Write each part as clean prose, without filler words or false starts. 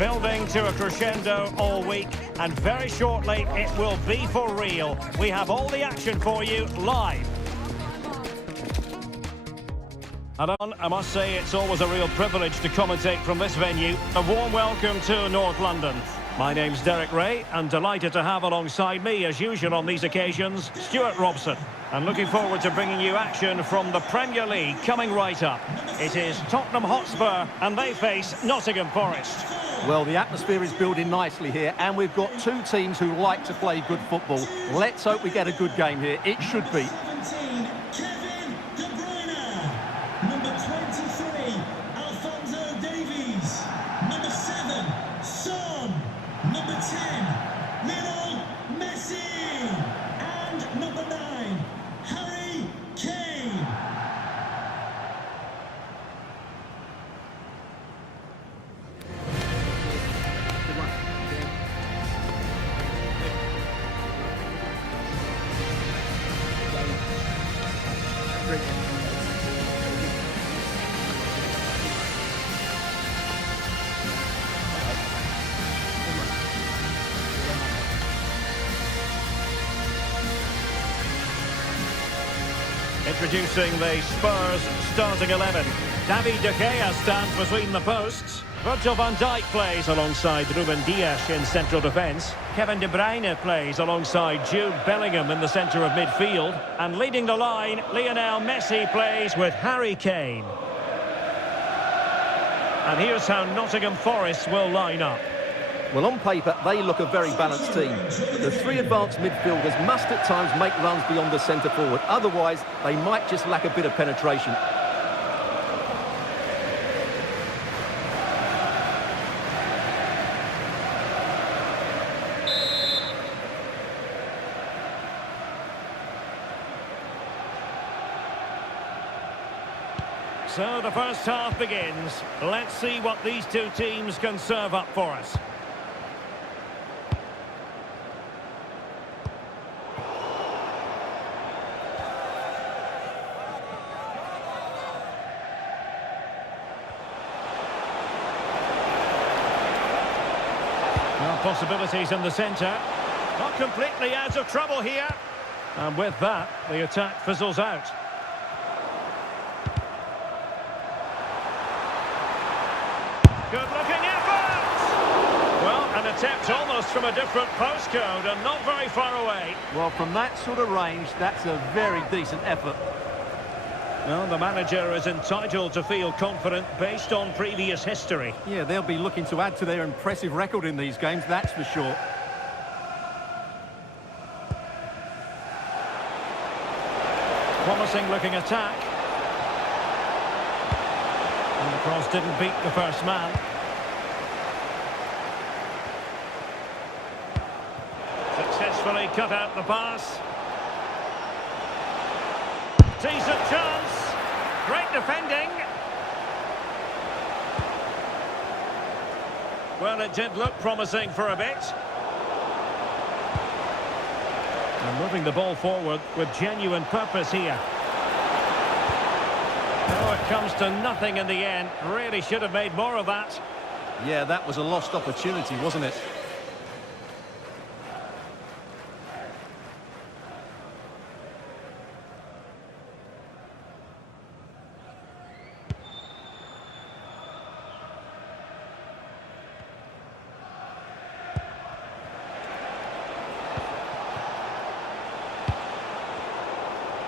Building to a crescendo all week, and very shortly it will be for real. We have all the action for you live. I must say it's always a real privilege to commentate from this venue. A warm welcome to North London. My name's Derek Ray, and delighted to have alongside me, as usual on these occasions, Stuart Robson. And looking forward to bringing you action from the Premier League coming right up. It is Tottenham Hotspur, and they face Nottingham Forest. Well, the atmosphere is building nicely here, and we've got two teams who like to play good football. Let's hope we get a good game here. It should be. Introducing the Spurs starting 11. David De Gea stands between the posts. Virgil van Dijk plays alongside Ruben Dias in central defence. Kevin De Bruyne plays alongside Jude Bellingham in the centre of midfield. And leading the line, Lionel Messi plays with Harry Kane. And here's how Nottingham Forest will line up. Well, on paper, they look a very balanced team. The three advanced midfielders must at times make runs beyond the centre forward. Otherwise, they might just lack a bit of penetration. So the first half begins. Let's see what these two teams can serve up for us. Possibilities in the centre. Not completely out of trouble here. And with that, the attack fizzles out. Good-looking effort! Well, an attempt almost from a different postcode and not very far away. Well, from that sort of range, that's a very decent effort. Well, the manager is entitled to feel confident based on previous history. Yeah, they'll be looking to add to their impressive record in these games, that's for sure. Promising looking attack. And the cross didn't beat the first man. Successfully cut out the pass. Decent chance. Great defending. Well, it did look promising for a bit. And moving the ball forward with genuine purpose here. Oh, it comes to nothing in the end. Really should have made more of that. Yeah, that was a lost opportunity, wasn't it?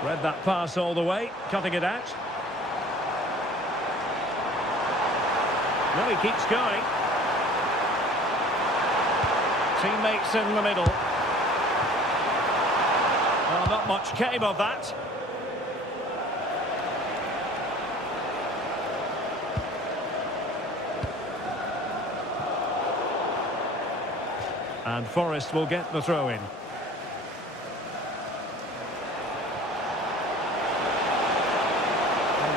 Read that pass all the way, cutting it out. No, he keeps going. Teammates in the middle. Well, not much came of that. And Forest will get the throw in.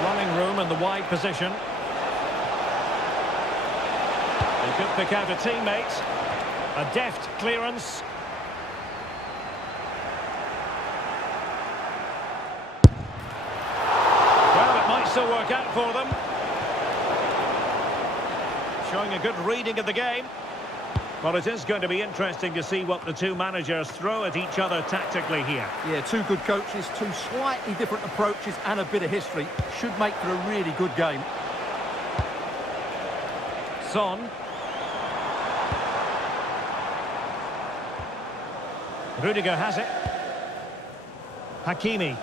Running room in the wide position. He could pick out a teammate. A deft clearance. Well, it might still work out for them. showing a good reading of the game. Well, it is going to be interesting to see what the two managers throw at each other tactically here. Yeah, two good coaches, two slightly different approaches and a bit of history. Should make for a really good game. Son. Rudiger has it. Hakimi.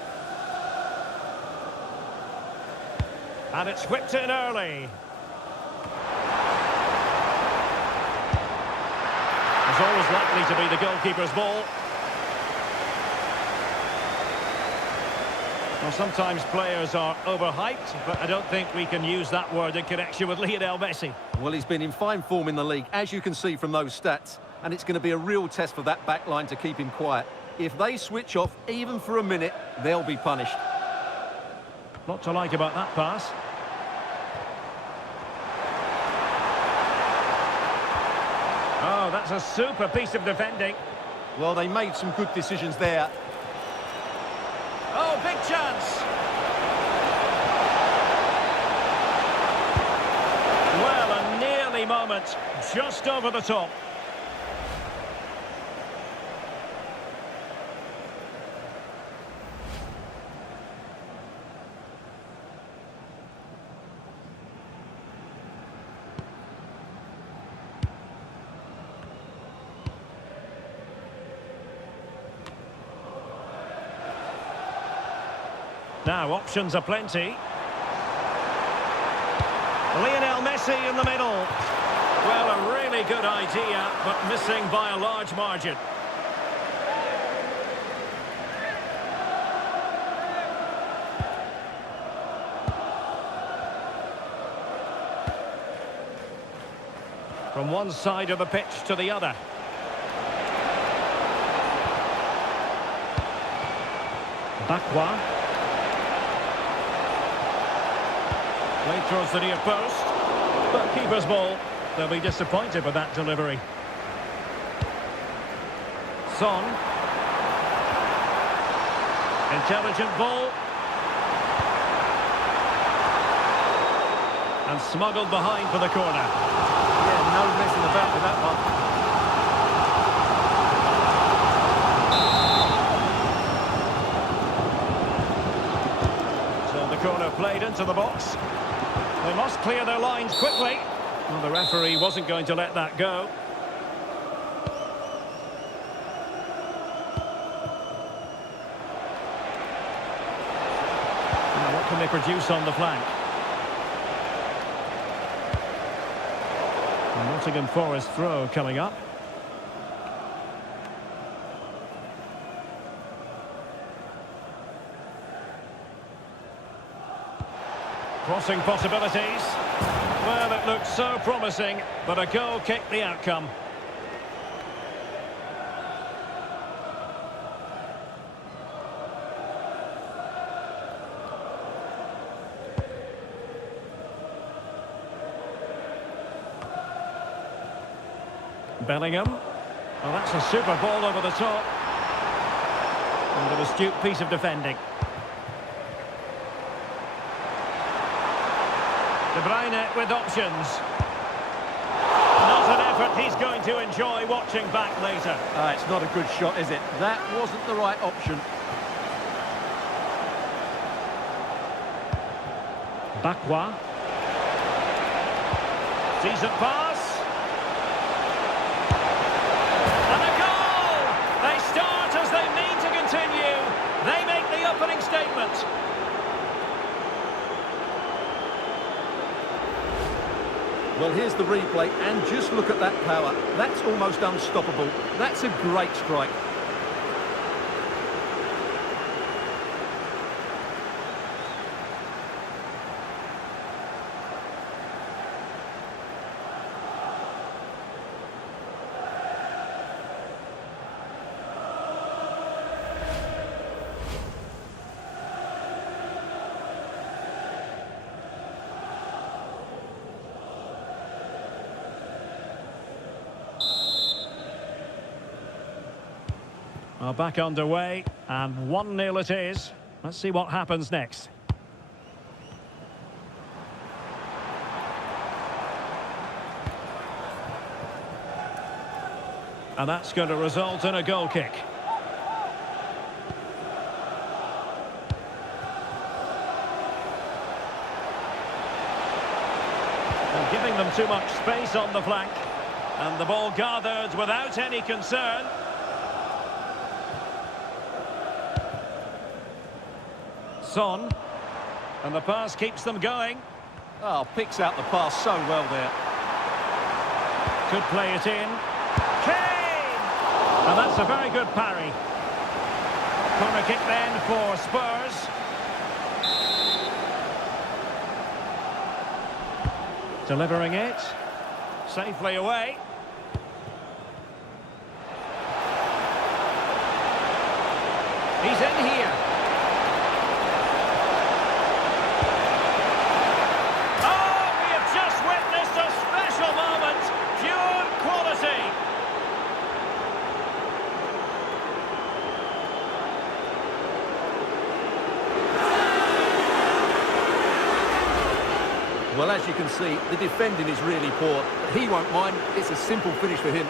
And it's whipped in early. It's always likely to be the goalkeeper's ball. Well, sometimes players are overhyped, but I don't think we can use that word in connection with Lionel Messi. Well, he's been in fine form in the league, as you can see from those stats. And it's going to be a real test for that back line to keep him quiet. If they switch off, even for a minute, they'll be punished. Lot to like about that pass. Oh, that's a super piece of defending. Well, they made some good decisions there. Oh, big chance. Well, a nearly moment, just over the top. Now, options are plenty. Lionel Messi in the middle. Well, a really good idea, but missing by a large margin. From one side of the pitch to the other. Bakwa. Play towards the near post. But keeper's ball. They'll be disappointed with that delivery. Son. Intelligent ball. And smuggled behind for the corner. Yeah, no messing about with that one. So the corner played into the box. They must clear their lines quickly. Well, the referee wasn't going to let that go. Now, what can they produce on the flank? The Nottingham Forest throw coming up. Crossing possibilities. Well, it looked so promising, but a goal kicked the outcome. Bellingham. Well, that's a super ball over the top. And an astute piece of defending. De Bruyne with options. Not an effort he's going to enjoy watching back later. It's not a good shot, is it? That wasn't the right option. Bakwa. Decent pass. And a goal! They start as they mean to continue. They make the opening statement. Well, here's the replay, and just look at that power. That's almost unstoppable. That's a great strike. Well, back underway, and 1-0 it is. Let's see what happens next. And that's going to result in a goal kick. And giving them too much space on the flank. And the ball gathered without any concern. Son. And the pass keeps them going. Oh, picks out the pass so well there. Could play it in. Kane! And that's a very good parry. Corner kick then for Spurs. Delivering it. Safely away. He's in here. Oh, we have just witnessed a special moment. Pure quality. Well, as you can see, the defending is really poor. But he won't mind. It's a simple finish for him.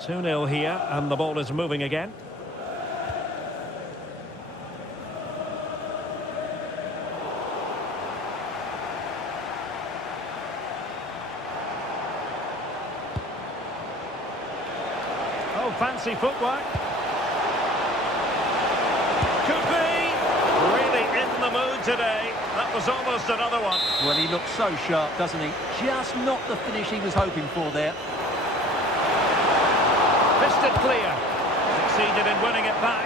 Two 0 here, and the ball is moving again. Oh, fancy footwork. Could be. Really in the mood today. That was almost another one. Well, he looks so sharp, doesn't he? Just not the finish he was hoping for there. Fisted clear. Succeeded in winning it back.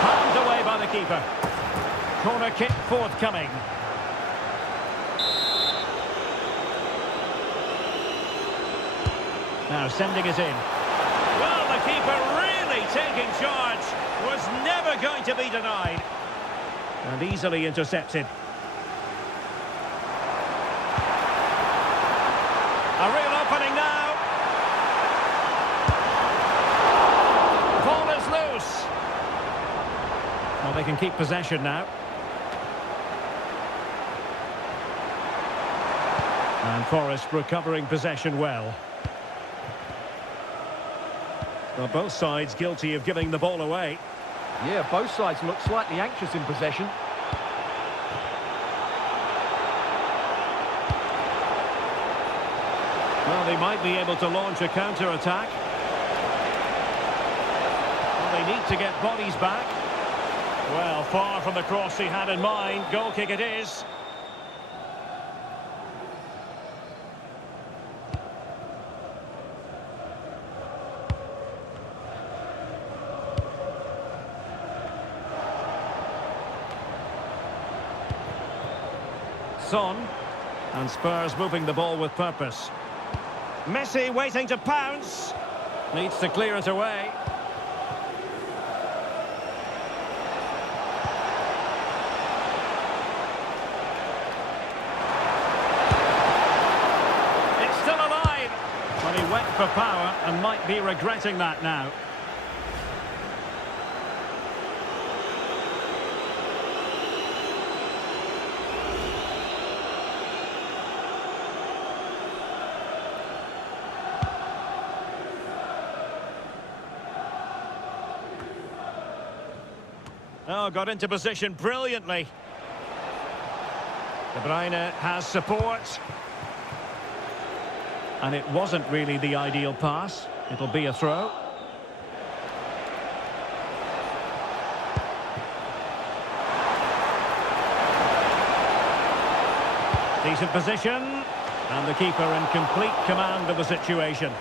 Palmed away by the keeper. Corner kick forthcoming. Now sending it in. Well, the keeper really taking charge. Was never going to be denied. And easily intercepted. A real opening now. Ball is loose. Well, they can keep possession now. And Forest recovering possession well. Well, both sides guilty of giving the ball away. Yeah, both sides look slightly anxious in possession. Well, they might be able to launch a counter-attack. Well, they need to get bodies back. Well, far from the cross he had in mind. Goal kick it is. Son. And Spurs moving the ball with purpose. Messi waiting to pounce. Needs to clear it away. It's still alive. But he went for power and might be regretting that now. Oh, got into position brilliantly. De Bruyne has support. And it wasn't really the ideal pass. It'll be a throw. Decent position. And the keeper in complete command of the situation.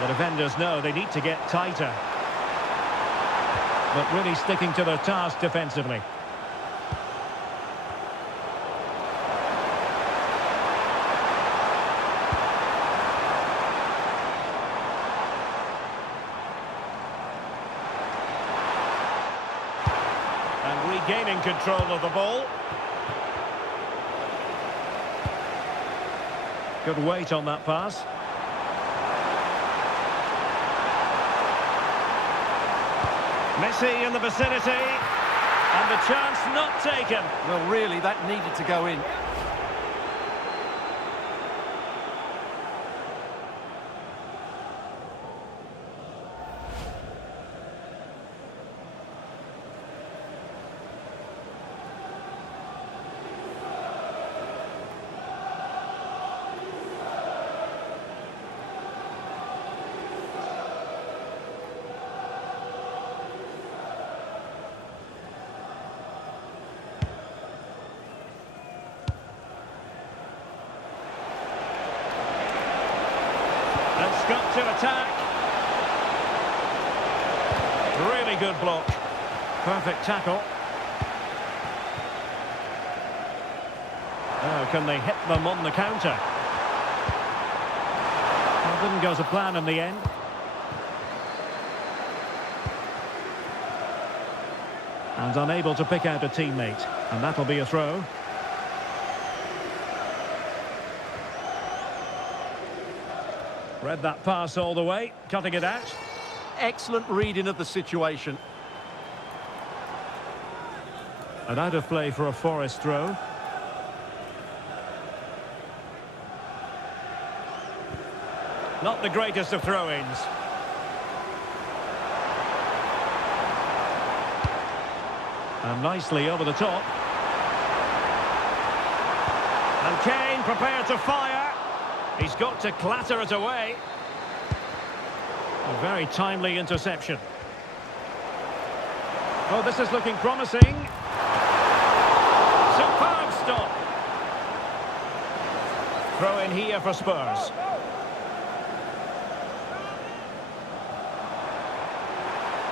The defenders know they need to get tighter. But really sticking to their task defensively. regaining control of the ball. Good weight on that pass. Messi in the vicinity, and the chance not taken. Well, really, that needed to go in. And Scott to attack. Really good block. Perfect tackle. Oh, can they hit them on the counter? Well, didn't go to plan in the end. And unable to pick out a teammate. And that'll be a throw. Read that pass all the way, cutting it out. Excellent reading of the situation. And out of play for a Forest throw. Not the greatest of throw-ins. And nicely over the top. And Kane prepared to fire. He's got to clatter it away. A very timely interception. Oh, this is looking promising. Superb stop. Throw in here for Spurs.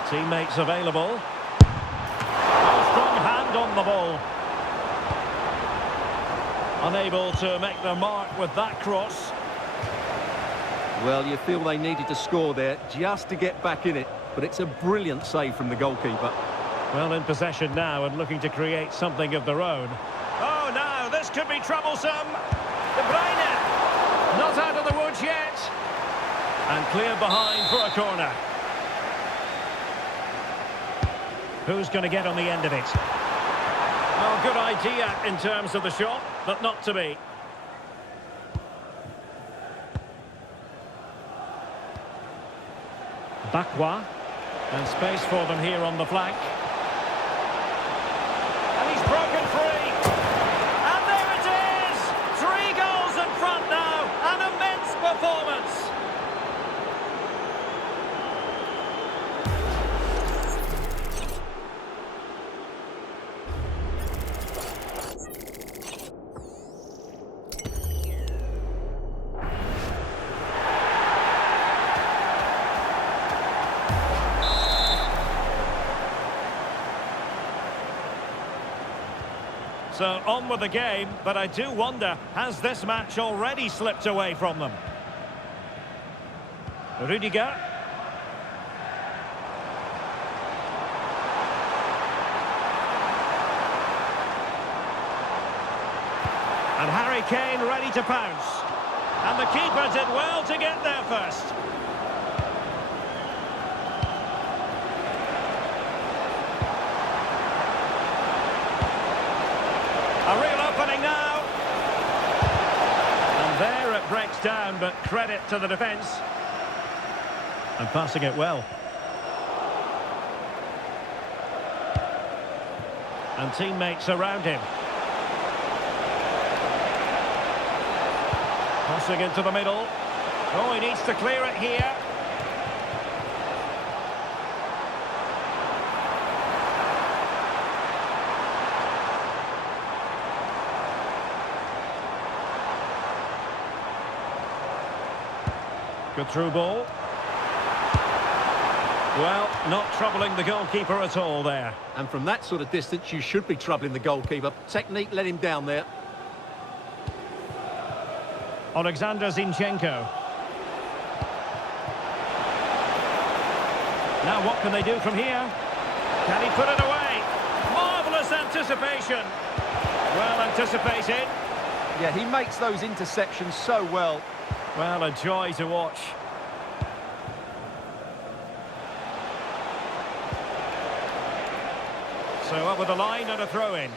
Teammates available. A strong hand on the ball. Unable to make their mark with that cross. Well, you feel they needed to score there just to get back in it, but it's a brilliant save from the goalkeeper. Well, in possession now and looking to create something of their own. Oh, now this could be troublesome. De Bruyne, not out of the woods yet. And cleared behind for a corner. Who's going to get on the end of it? Well, good idea in terms of the shot, but not to be. Bakwa. And space for them here on the flank. And he's broken free. And there it is! 3 goals in front now. An immense performance. So on with the game, but I do wonder, has this match already slipped away from them? Rudiger. And Harry Kane ready to pounce. And the keeper did well to get there first. A real opening now. And there it breaks down, but credit to the defence. And passing it well. And teammates around him. Passing into the middle. Oh, he needs to clear it here. Good through ball. Well, not troubling the goalkeeper at all there. And from that sort of distance, you should be troubling the goalkeeper. Technique let him down there. Alexander Zinchenko. Now what can they do from here? Can he put it away? Marvellous anticipation. Well anticipated. Yeah, he makes those interceptions so well. Well, a joy to watch. So over the line and a throw-in.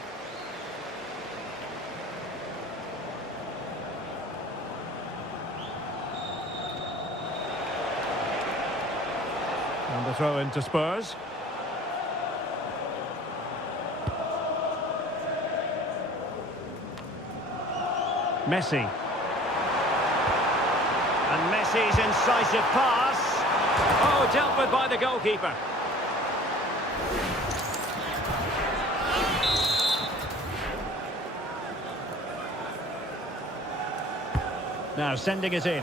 And the throw-in to Spurs. Messi. And Messi's incisive pass. Oh, dealt with by the goalkeeper. Now sending it in.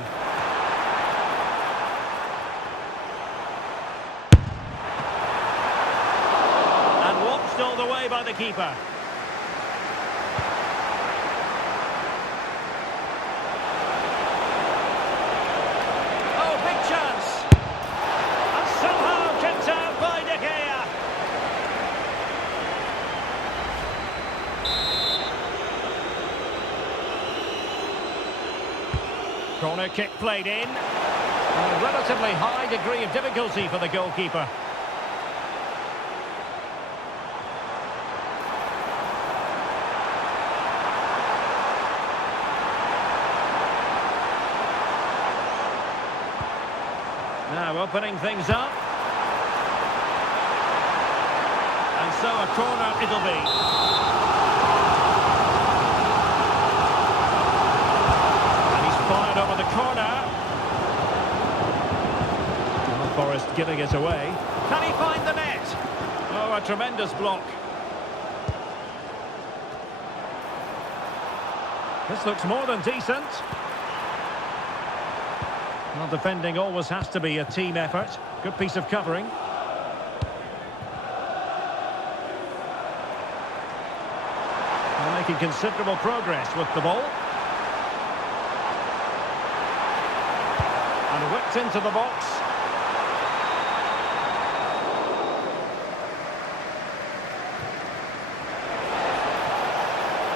And watched all the way by the keeper. Oh, big chance. And somehow kicked out by De Gea. Corner kick played in. And a relatively high degree of difficulty for the goalkeeper. Now opening things up. And so a corner it'll be. Fired over the corner. Forrest giving it away. Can he find the net? Oh, a tremendous block. This looks more than decent. Well, defending always has to be a team effort. Good piece of covering. They're making considerable progress with the ball. And whipped into the box.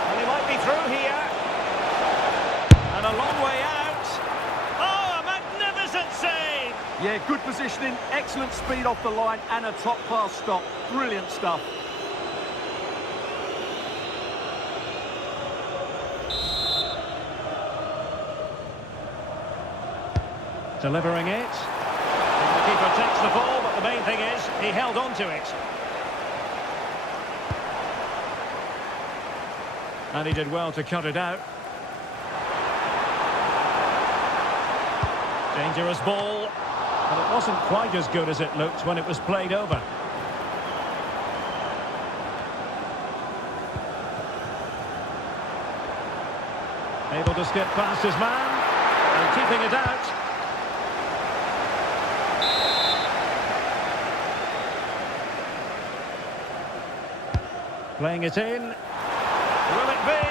And he might be through here. And a long way out. Oh, a magnificent save! Yeah, good positioning, excellent speed off the line and a top-class stop. Brilliant stuff. Delivering it. The keeper takes the ball, but the main thing is he held on to it. And he did well to cut it out. Dangerous ball. But it wasn't quite as good as it looked when it was played over. Able to skip past his man. And keeping it out. Playing it in. Will it be?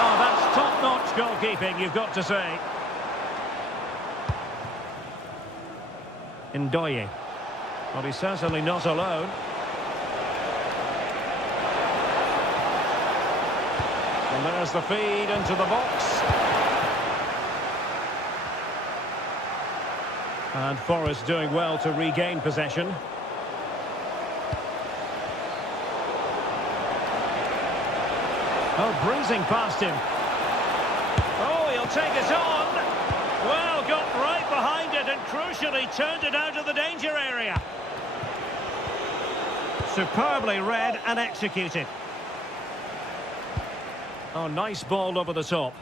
Oh, that's top-notch goalkeeping, you've got to say. Ndoye. Well, he's certainly not alone. And there's the feed into the box. And Forrest doing well to regain possession. Oh, breezing past him. Oh, he'll take it on. Well, got right behind it and crucially turned it out of the danger area. Superbly read and executed. Oh, nice ball over the top.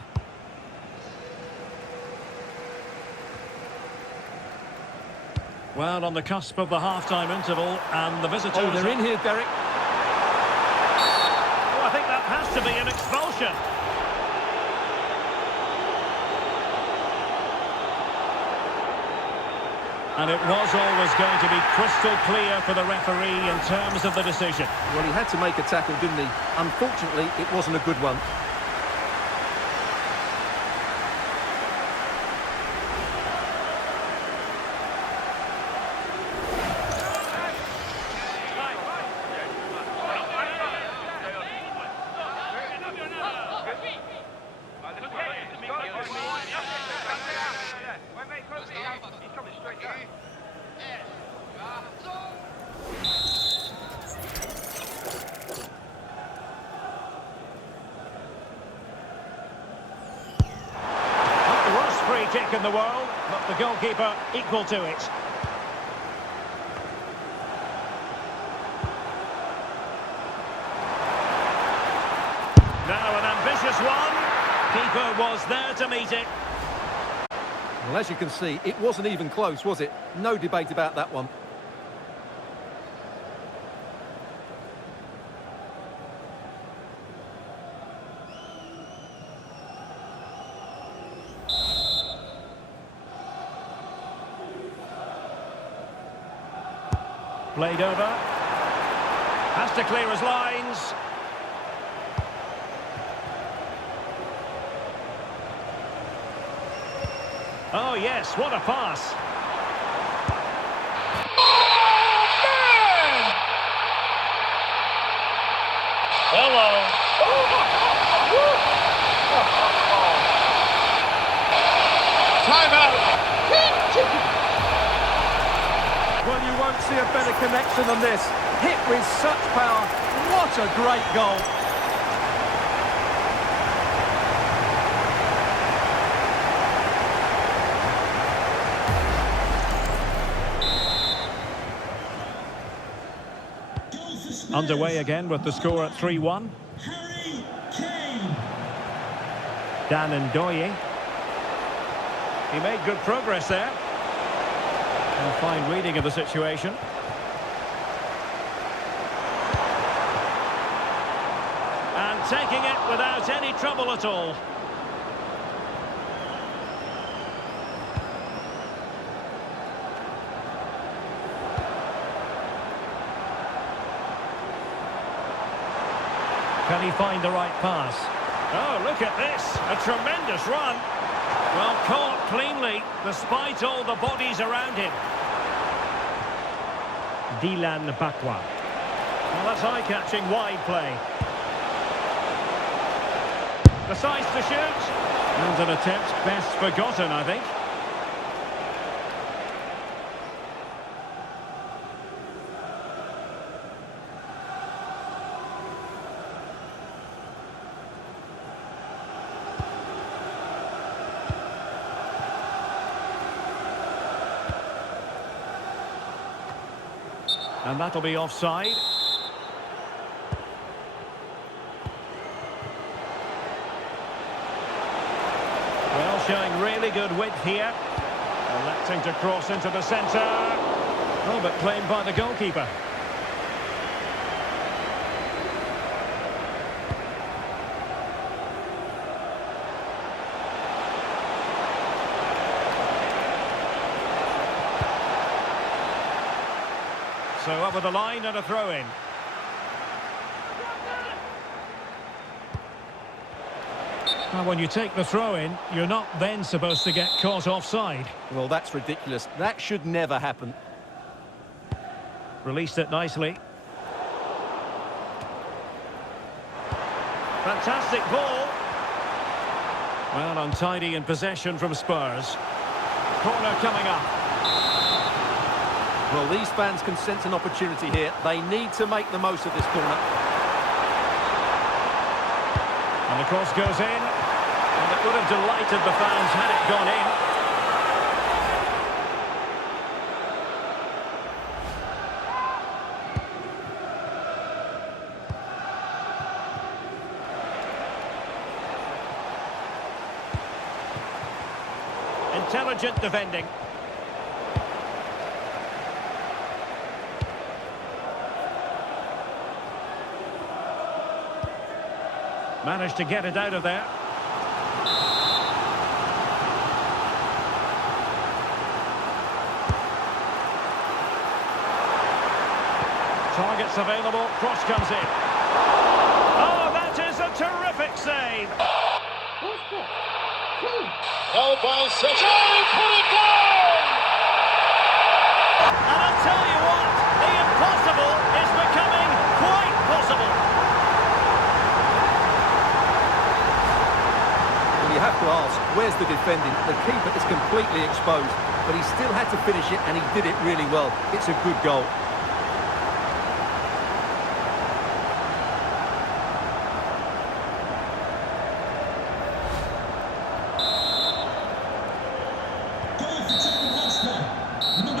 Well, on the cusp of the half-time interval, and the visitors... Oh, they're in here, Derek. Oh, I think that has to be an expulsion. And it was always going to be crystal clear for the referee in terms of the decision. Well, he had to make a tackle, didn't he? Unfortunately, it wasn't a good one. kick in the world, but the goalkeeper equal to it. Now an ambitious one. Keeper was there to meet it. Well, as you can see, it wasn't even close, was it? No debate about that one. Played over. Has to clear his lines. Oh yes, what a pass. Hello. Timeout. Well, you won't see a better connection than this. Hit with such power. What a great goal. Underway again with the score at 3-1. Dan Ndoye. He made good progress there. A fine reading of the situation. And taking it without any trouble at all. Can he find the right pass? Oh, look at this. A tremendous run. Well, caught cleanly, despite all the bodies around him. Dylan Bakwa. Well, that's eye-catching wide play. Decides to shoot. And an attempt best forgotten, I think. And that'll be offside. Well, showing really good width here. Electing to cross into the centre. Oh, but claimed by the goalkeeper. So over the line and a throw-in. Now, when you take the throw-in, you're not then supposed to get caught offside. Well, that's ridiculous. That should never happen. Released it nicely. Fantastic ball. Well, untidy in possession from Spurs. Corner coming up. Well, these fans can sense an opportunity here. They need to make the most of this corner. And the cross goes in. And it would have delighted the fans had it gone in. Intelligent defending. Managed to get it out of there. Targets available, cross comes in. Oh, that is a terrific save! Held by City. Put it down! And I'll tell you what, the impossible is becoming quite possible. Well, you have to ask, where's the defending? The keeper is completely exposed, but he still had to finish it, and he did it really well. It's a good goal.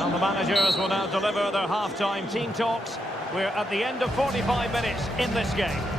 Well, the managers will now deliver their half-time team talks. We're at the end of 45 minutes in this game.